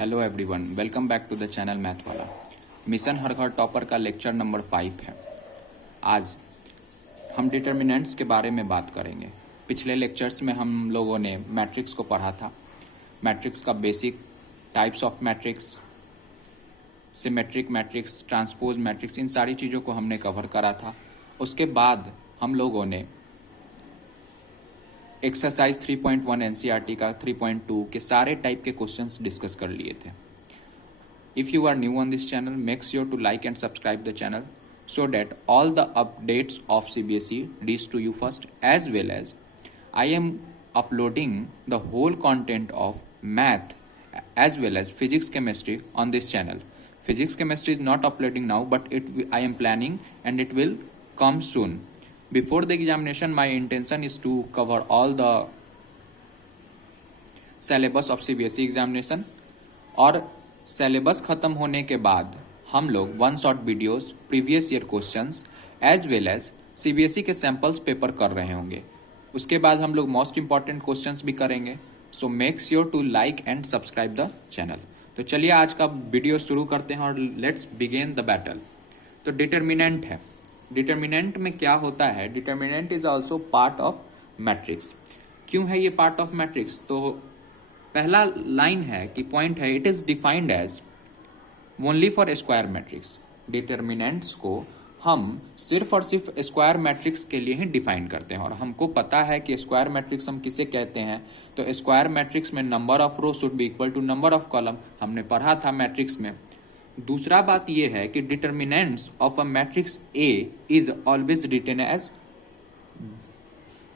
Hello everyone, welcome back to the channel math वाला। Mission हर घर टॉपर का लेक्चर नंबर 5 है। आज हम डिटर्मिनेंट्स के बारे में बात करेंगे। पिछले लेक्चर्स में हम लोगों ने मैट्रिक्स को पढ़ा था। मैट्रिक्स का basic, types of matrix, symmetric matrix, transpose matrix, इन सारी चीज़ों को हमने कवर करा था। उसके बाद हम लोगों ने एक्सरसाइज 3.1 एनसीईआरटी का 3.2 के सारे टाइप के क्वेश्चंस डिस्कस कर लिए थे। If you are new on this channel, make sure to like and subscribe the channel so that all the updates of CBSE reach to you first, as well as I am uploading the whole content of math as well as physics chemistry on this channel. Physics chemistry is not uploading now, but I am planning and it will come soon. Before the examination, my intention is to cover all the syllabus of CBSE examination, और syllabus ख़त्म होने के बाद हम लोग one shot videos, previous year questions as well as CBSE के samples paper कर रहे होंगे। उसके बाद हम लोग मोस्ट इंपॉर्टेंट क्वेश्चंस भी करेंगे। So make sure to like and subscribe the channel. तो चलिए आज का वीडियो शुरू करते हैं और लेट्स बिगिन द बैटल। तो डिटर्मिनेंट है। डिटर्मिनेंट में क्या होता है? Determinant is also part of matrix. क्यों है ये पार्ट ऑफ मैट्रिक्स? तो पहला लाइन है कि पॉइंट है, it is defined as only for square matrix. Determinants को हम सिर्फ और सिर्फ स्क्वायर मैट्रिक्स के लिए ही डिफाइन करते हैं, और हमको पता है कि स्क्वायर मैट्रिक्स हम किसे कहते हैं। तो स्क्वायर मैट्रिक्स में number of row should be equal to number of column, हमने पढ़ा था मैट्रिक्स में। दूसरा बात यह है कि determinants of a matrix A is always written as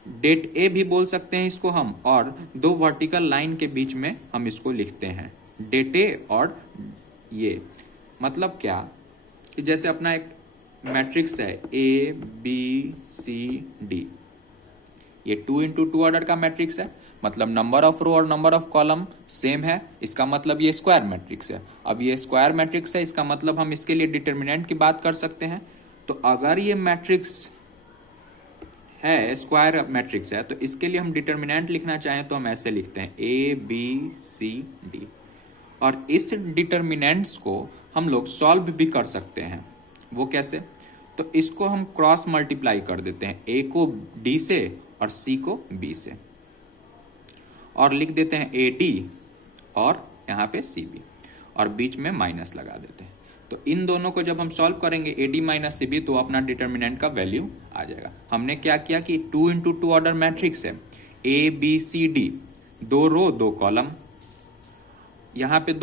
det A भी बोल सकते हैं इसको हम, और दो वर्टिकल लाइन के बीच में हम इसको लिखते हैं डेट ए। और ये मतलब क्या कि जैसे अपना एक मैट्रिक्स है ए बी सी डी, ये 2 into 2 ऑर्डर का मैट्रिक्स है, मतलब नंबर ऑफ रो और नंबर ऑफ कॉलम सेम है, इसका मतलब ये स्क्वायर मैट्रिक्स है। अब ये स्क्वायर मैट्रिक्स है, इसका मतलब हम इसके लिए डिटर्मिनेंट की बात कर सकते हैं। तो अगर ये मैट्रिक्स है, स्क्वायर मैट्रिक्स है, तो इसके लिए हम डिटर्मिनेंट लिखना चाहें तो हम ऐसे लिखते हैं ए बी सी डी। और इस डिटर्मिनेंट्स को हम लोग सॉल्व भी कर सकते हैं। वो कैसे? तो इसको हम क्रॉस मल्टीप्लाई कर देते हैं, ए को डी से और सी को बी से, और लिख देते हैं ए डी और यहाँ पे सी बी, और बीच में माइनस लगा देते हैं। तो इन दोनों को जब हम सॉल्व करेंगे A D minus C B, तो अपना डिटर्मिनेंट का वैल्यू आ जाएगा। हमने क्या किया कि 2 into 2 ऑर्डर मैट्रिक्स है, A B C D, 2 row 2 column. यहाँ पे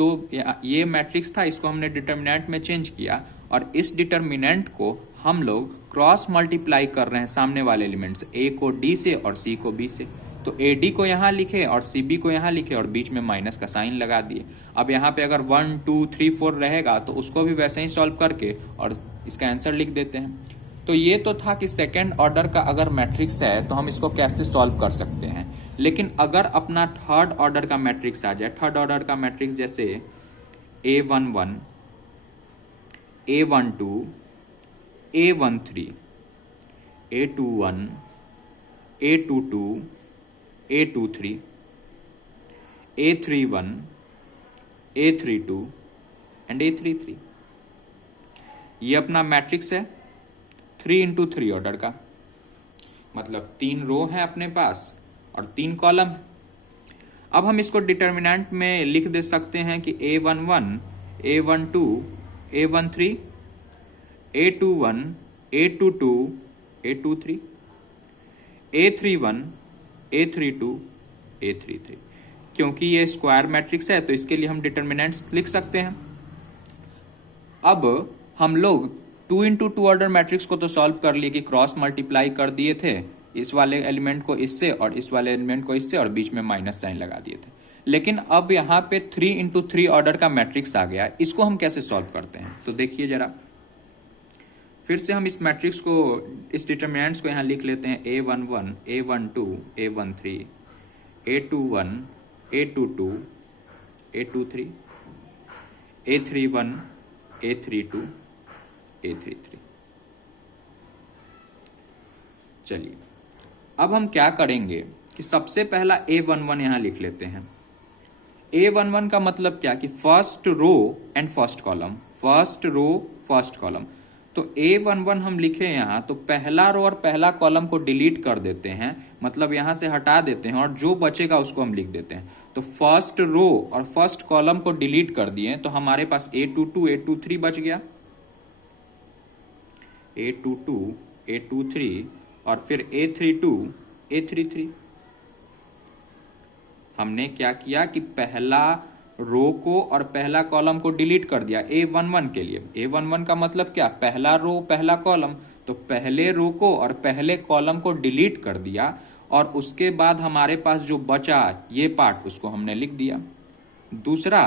ये मैट्रिक्स था, इसको हमने डिटर्मिनेंट में चेंज किया, और इस डिटर्मिनेंट को हम लोग क्रॉस मल्टीप्लाई कर रहे हैं सामने वाले एलिमेंट्स, ए को डी से और सी को बी से। तो ए डी को यहाँ लिखे और सी बी को यहाँ लिखे और बीच में माइनस का साइन लगा दिए। अब यहाँ पे अगर 1 2 3 4 रहेगा तो उसको भी वैसे ही सॉल्व करके और इसका आंसर लिख देते हैं। तो ये तो था कि सेकेंड ऑर्डर का अगर मैट्रिक्स है तो हम इसको कैसे सॉल्व कर सकते हैं। लेकिन अगर अपना थर्ड ऑर्डर का मैट्रिक्स आ जाए, थर्ड ऑर्डर का मैट्रिक्स जैसे A11, A12, A13, A21, A22, A23, A31, A32 and A33, ये अपना मैट्रिक्स है 3 into 3 ऑर्डर का, मतलब 3 रो है अपने पास और 3 कॉलम है। अब हम इसको डिटर्मिनेंट में लिख दे सकते हैं कि A11, A12, A13, A21, A22, A23, A31, A32, A33। क्योंकि ये स्क्वायर मैट्रिक्स है तो इसके लिए हम डिटर्मिनेंट्स लिख सकते हैं। अब हम लोग 2 into 2 ऑर्डर मैट्रिक्स को तो सॉल्व कर लिए कि क्रॉस मल्टीप्लाई कर दिए थे, इस वाले एलिमेंट को इससे और इस वाले एलिमेंट को इससे, और बीच में माइनस साइन लगा दिए थे। लेकिन अब यहाँ पे 3 into 3 ऑर्डर का मैट्रिक्स आ गया, इसको हम कैसे सॉल्व करते हैं? तो देखिए जरा, फिर से हम इस मैट्रिक्स को, इस डिटर्मिनेंट्स को यहाँ लिख लेते हैं A11, A12, A13, A21, A22, A23, A31, A32, A33। चलिए अब हम क्या करेंगे कि सबसे पहला A11 यहाँ लिख लेते हैं। A11 का मतलब क्या कि first row and first column, first row first column. तो A11 हम लिखे यहाँ तो पहला रो और पहला कॉलम को डिलीट कर देते हैं, मतलब यहाँ से हटा देते हैं और जो बचेगा उसको हम लिख देते हैं। तो फर्स्ट रो और फर्स्ट कॉलम को डिलीट कर दिए तो हमारे पास A22 A23 बच गया, A22 A23 और फिर A32 A33। हमने क्या किया कि पहला रो को और पहला कॉलम को डिलीट कर दिया A11 के लिए। A11 का मतलब क्या, पहला रो पहला कॉलम, तो पहले रो को और पहले कॉलम को डिलीट कर दिया और उसके बाद हमारे पास जो बचा ये पार्ट उसको हमने लिख दिया। दूसरा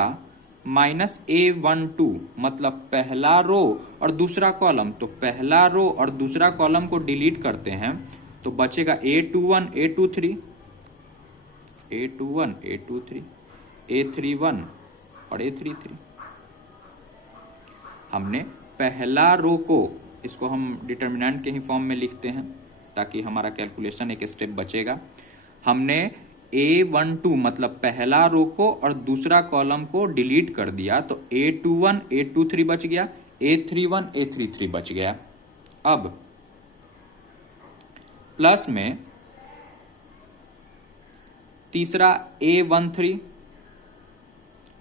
-A12 मतलब पहला रो और दूसरा कॉलम, तो पहला रो और दूसरा कॉलम को डिलीट करते हैं तो बचेगा A21 A23 A21 A23 A31 और A33। हमने पहला रो को, इसको हम डिटर्मिनेंट के ही फॉर्म में लिखते हैं ताकि हमारा कैलकुलेशन एक स्टेप बचेगा। हमने A12 मतलब पहला रो को और दूसरा कॉलम को डिलीट कर दिया तो A21 A23 बच गया, A31 A33 बच गया। अब प्लस में तीसरा A13,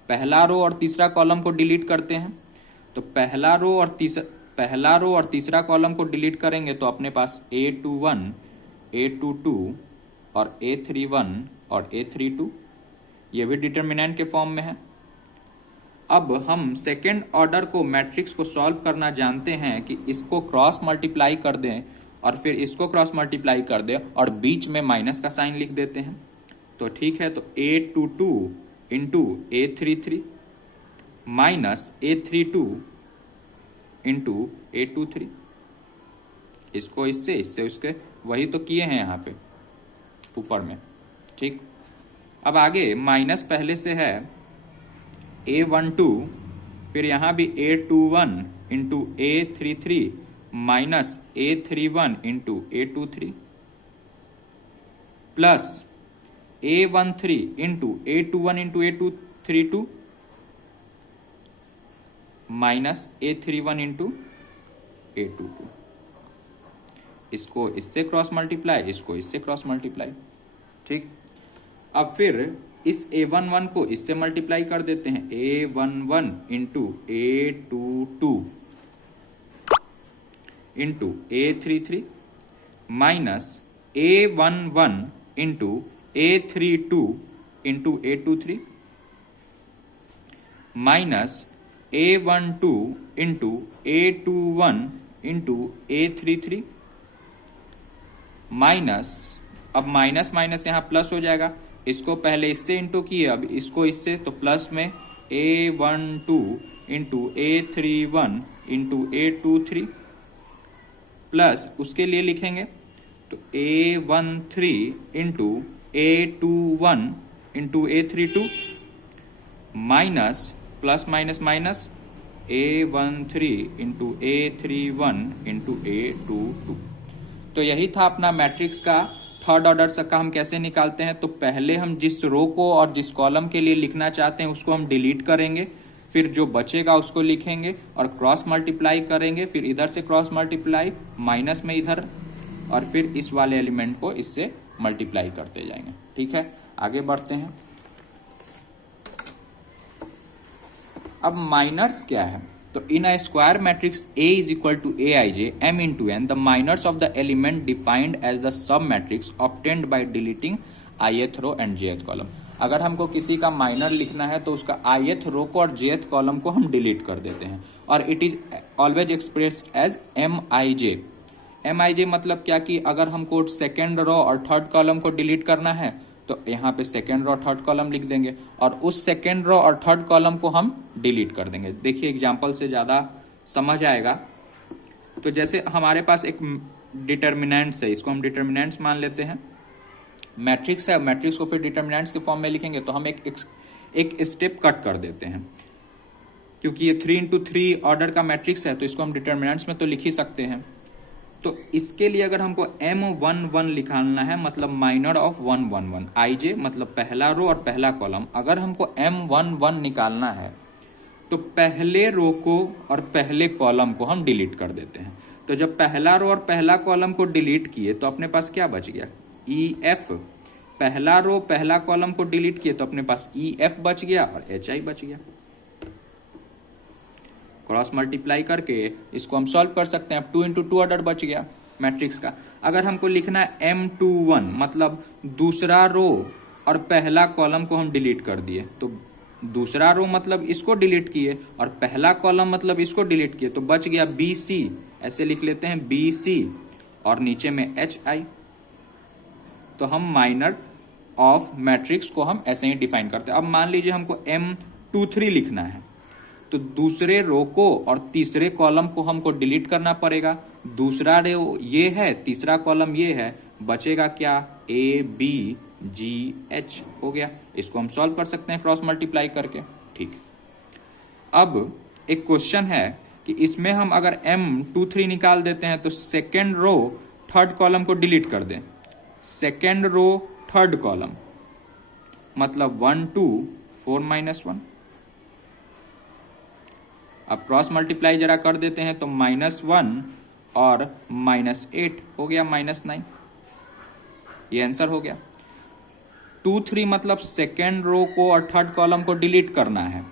पहला रो और तीसरा कॉलम को डिलीट करते हैं तो पहला रो और तीसरा कॉलम को डिलीट करेंगे तो अपने पास A21 A22 और A31 और A32, ये भी डिटर्मिनेंट के फॉर्म में है। अब हम सेकेंड ऑर्डर को मैट्रिक्स को सॉल्व करना जानते हैं कि इसको क्रॉस मल्टीप्लाई कर दें और फिर इसको क्रॉस मल्टीप्लाई कर दें और बीच में माइनस का साइन लिख देते हैं। तो ठीक है, तो A22 into A33 minus A32 into A23, इसको इससे उसके वही तो किए हैं यहाँ पे ऊपर में। ठीक, अब आगे माइनस पहले से है A12, फिर यहाँ भी A21 into A33 minus A31 into A23 plus A13 into A21 into A232 minus A31 into A22। इसको इससे क्रॉस मल्टीप्लाई, इसको इससे क्रॉस मल्टीप्लाई। ठीक, अब फिर इस A11 को इससे मल्टीप्लाई कर देते हैं, A11 into A22 into A33 minus A11 into A32 into A23 minus A12 into A21 into A33 minus, अब माइनस माइनस यहाँ प्लस हो जाएगा, इसको पहले इससे इंटू किए अब इसको इससे, तो प्लस में A12 into A31 into A23 plus उसके लिए लिखेंगे तो A13 into A21 into A32 minus plus minus minus A13 into A31 into A22। तो यही था अपना मैट्रिक्स का थर्ड ऑर्डर का हम कैसे निकालते हैं। तो पहले हम जिस रो को और जिस कॉलम के लिए लिखना चाहते हैं उसको हम डिलीट करेंगे, फिर जो बचेगा उसको लिखेंगे और क्रॉस मल्टीप्लाई करेंगे, फिर इधर से क्रॉस मल्टीप्लाई माइनस में इधर, और फिर इस वाले एलिमेंट को इससे मल्टीप्लाई करते जाएंगे। ठीक है, आगे बढ़ते हैं। अब माइनर्स क्या है, तो in a square matrix A is equal to Aij m into n, the minors of the element defined as the sub matrix obtained by deleting ith row and jth column. अगर हमको किसी का minor लिखना है तो उसका ith रो को और jth कॉलम को हम डिलीट कर देते हैं और it is always expressed as Mij। Mij मतलब क्या कि अगर हमको सेकेंड रो और थर्ड कॉलम को डिलीट करना है तो यहाँ पे सेकेंड रो थर्ड कॉलम लिख देंगे और उस सेकेंड रो और थर्ड कॉलम को हम डिलीट कर देंगे। देखिए एग्जांपल से ज़्यादा समझ आएगा। तो जैसे हमारे पास एक डिटर्मिनेंट्स है, इसको हम डिटर्मिनेंट्स मान लेते हैं। मैट्रिक्स है, मैट्रिक्स को फिर डिटर्मिनेंट्स के फॉर्म में लिखेंगे तो हम एक स्टेप कट कर देते हैं, क्योंकि ये 3 इंटू 3 ऑर्डर का मैट्रिक्स है तो इसको हम डिटर्मिनेंट्स में तो लिख ही सकते हैं। तो इसके लिए अगर हमको M11 निकालना है, मतलब माइनर ऑफ 111, IJ मतलब पहला रो और पहला कॉलम, अगर हमको M11 निकालना है तो पहले रो को और पहले कॉलम को हम डिलीट कर देते हैं। तो जब पहला रो और पहला कॉलम को डिलीट किए तो अपने पास क्या बच गया, EF। पहला रो पहला कॉलम को डिलीट किए तो अपने पास EF बच गया और HI बच गया। क्रॉस मल्टीप्लाई करके इसको हम सॉल्व कर सकते हैं। अब 2 × 2 ऑर्डर बच गया मैट्रिक्स का। अगर हमको लिखना है M21 मतलब दूसरा रो और पहला कॉलम को हम डिलीट कर दिए, तो दूसरा रो मतलब इसको डिलीट किए और पहला कॉलम मतलब इसको डिलीट किए, तो बच गया BC। ऐसे लिख लेते हैं BC और नीचे में HI। तो हम माइनर ऑफ मैट्रिक्स को हम ऐसे ही डिफाइन करते हैं। अब मान लीजिए हमको M23 लिखना है, तो दूसरे रो को और तीसरे कॉलम को हमको डिलीट करना पड़ेगा। दूसरा रो ये है, तीसरा कॉलम ये है, बचेगा क्या, ABGH हो गया। इसको हम सॉल्व कर सकते हैं क्रॉस मल्टीप्लाई करके। ठीक, अब एक क्वेश्चन है कि इसमें हम अगर M23 निकाल देते हैं तो सेकेंड रो थर्ड कॉलम को डिलीट कर दें। सेकेंड रो थर्ड कॉलम मतलब 1 2 4 -1। अब क्रॉस मल्टीप्लाई जरा कर देते हैं तो -1 और -8 हो गया -9। ये आंसर हो गया। 2 3 मतलब सेकेंड रो को और थर्ड कॉलम को डिलीट करना है,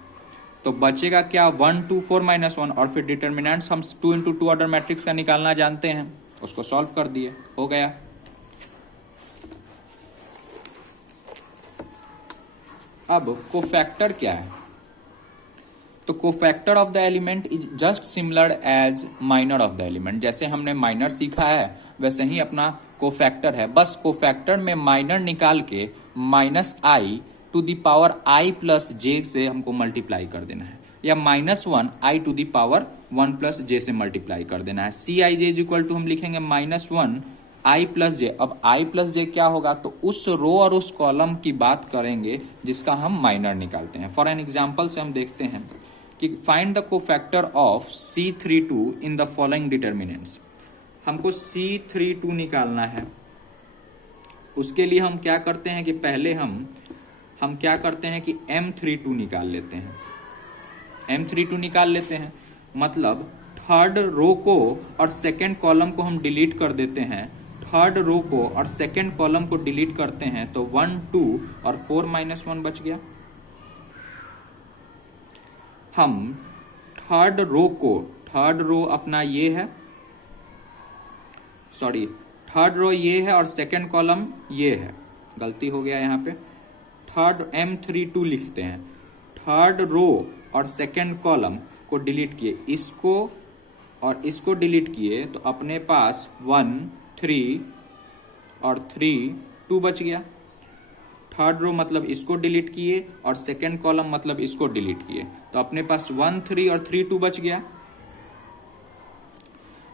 तो बचेगा क्या, 1 2 4 -1 और फिर डिटर्मिनेंट्स हम 2 × 2 ऑर्डर मैट्रिक्स का निकालना जानते हैं, उसको सॉल्व कर दिए, हो गया। अब कोफैक्टर क्या है, तो cofactor of the element is just similar as minor of the element. जैसे हमने माइनर सीखा है वैसे ही अपना कोफैक्टर है, बस कोफैक्टर में माइनर निकाल के -i to the power i + j से हमको मल्टीप्लाई कर देना है, या -1 i to the power 1 + j से मल्टीप्लाई कर देना है। Cij = हम लिखेंगे -1 i + j। अब i + j क्या होगा, तो उस रो और उस कॉलम की बात करेंगे जिसका हम माइनर निकालते हैं। फॉर एन एग्जाम्पल से हम देखते हैं कि find the cofactor of C32 in the following determinants. हमको C32 निकालना है। उसके लिए हम क्या करते हैं कि पहले हम क्या करते हैं कि M32 निकाल लेते हैं। M32 निकाल लेते हैं मतलब थर्ड रो को और सेकेंड कॉलम को हम डिलीट कर देते हैं। थर्ड रो को और सेकेंड कॉलम को डिलीट करते हैं तो 1 2 और 4 -1 बच गया। हम थर्ड रो अपना ये है, सॉरी थर्ड रो ये है और सेकेंड कॉलम ये है, गलती हो गया यहाँ पे। थर्ड M32 लिखते हैं। थर्ड रो और सेकेंड कॉलम को डिलीट किए, इसको और इसको डिलीट किए तो अपने पास 1 3 और 3 2 बच गया। थर्ड रो मतलब इसको डिलीट किए और सेकेंड कॉलम मतलब इसको डिलीट किए, तो अपने पास 1 3 और 3 2 बच गया।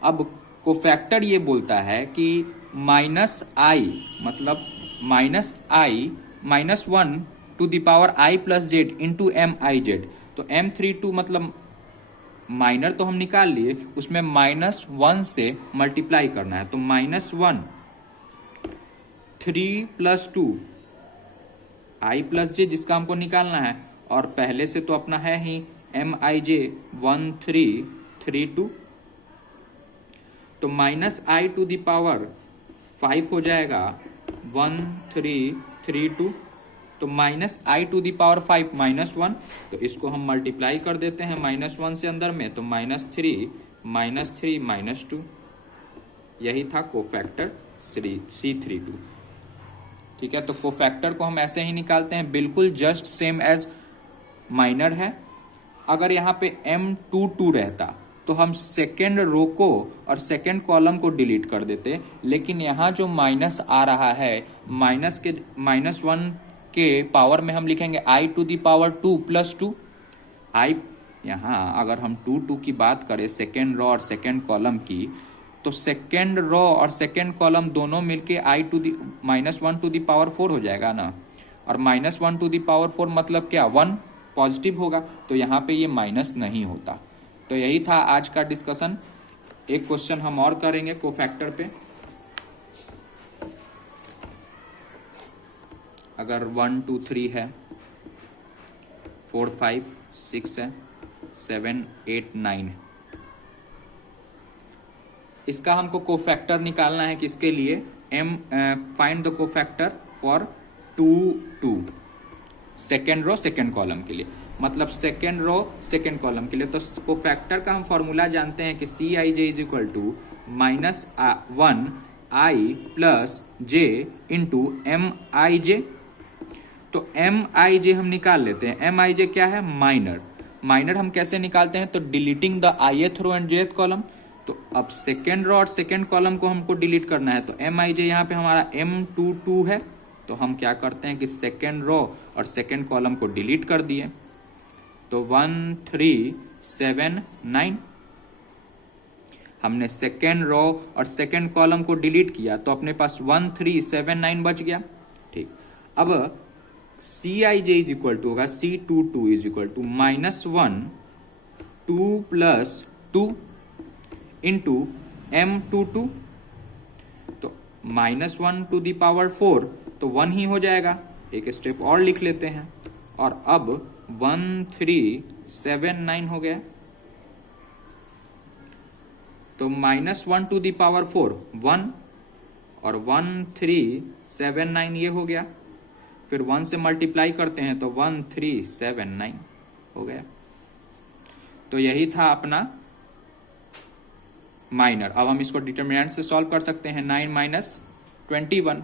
अब कोफैक्टर ये बोलता है कि -i मतलब -1 to the power i + z into MIZ। तो M32 मतलब माइनर तो हम निकाल लिए, उसमें -1 से मल्टीप्लाई करना है, तो -1 3 + 2 i + j जिसका हमको निकालना है, और पहले से तो अपना है ही MIJ 1 3 3 2, तो -i टू द पावर 5 हो जाएगा 1 3 3 2, तो -i टू द पावर 5 -1, तो इसको हम मल्टीप्लाई कर देते हैं -1 से अंदर में, तो -3 -2। यही था कोफैक्टर C32। ठीक है, तो कोफैक्टर को हम ऐसे ही निकालते हैं, बिल्कुल जस्ट सेम एज माइनर है। अगर यहाँ पे M22 रहता तो हम सेकेंड रो को और सेकेंड कॉलम को डिलीट कर देते, लेकिन यहाँ जो माइनस आ रहा है, -1 के पावर में हम लिखेंगे i to the power 2 + 2। i यहाँ अगर हम 2 2 की बात करें सेकेंड रो और सेकेंड कॉलम की, तो सेकेंड रो और सेकेंड कॉलम दोनों मिलके -1 टू द पावर 4 हो जाएगा ना, और -1 टू द पावर 4 मतलब क्या, 1 पॉजिटिव होगा, तो यहाँ पे ये माइनस नहीं होता। तो यही था आज का डिस्कशन। एक क्वेश्चन हम और करेंगे कोफैक्टर पे। अगर 1 2 3 है, 4 5 6 है, 7 8 9 है, इसका हमको कोफैक्टर निकालना है। किसके लिए? Find the cofactor for 2 2, second row second column के लिए, मतलब सेकेंड रो सेकेंड कॉलम के लिए। तो कोफैक्टर का हम फॉर्मूला जानते हैं कि c I J is equal to -1 i plus j into m i j. तो एम आई जे हम निकाल लेते हैं। एम आई जे क्या है? माइनर। माइनर हम कैसे निकालते हैं? तो deleting the ith row and jth column. तो अब सेकेंड रो और सेकेंड कॉलम को हमको डिलीट करना है। तो एम आई जे यहाँ पे हमारा M22 है। तो हम क्या करते हैं कि सेकेंड रो और सेकेंड कॉलम को डिलीट कर दिए। तो 1 3 7 9, हमने सेकेंड रो और सेकेंड कॉलम को डिलीट किया तो अपने पास 1 3 7 9 बच गया। ठीक, अब C I J is equal to होगा C22 is equal to -1 2 plus 2 into M22। तो -1 टू द पावर 4 तो 1 ही हो जाएगा। एक स्टेप और लिख लेते हैं और अब 1 3 7 9 हो गया। तो -1 टू द पावर 4 1 और 1 3 7 9 ये हो गया। फिर 1 से मल्टीप्लाई करते हैं तो 1 3 7 9 हो गया। तो यही था अपना माइनर। अब हम इसको डिटर्मिनेंट से सॉल्व कर सकते हैं। 9 - 21।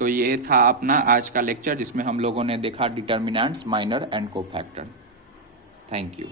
तो ये था अपना आज का लेक्चर जिसमें हम लोगों ने देखा determinants, minor and cofactor. Thank you.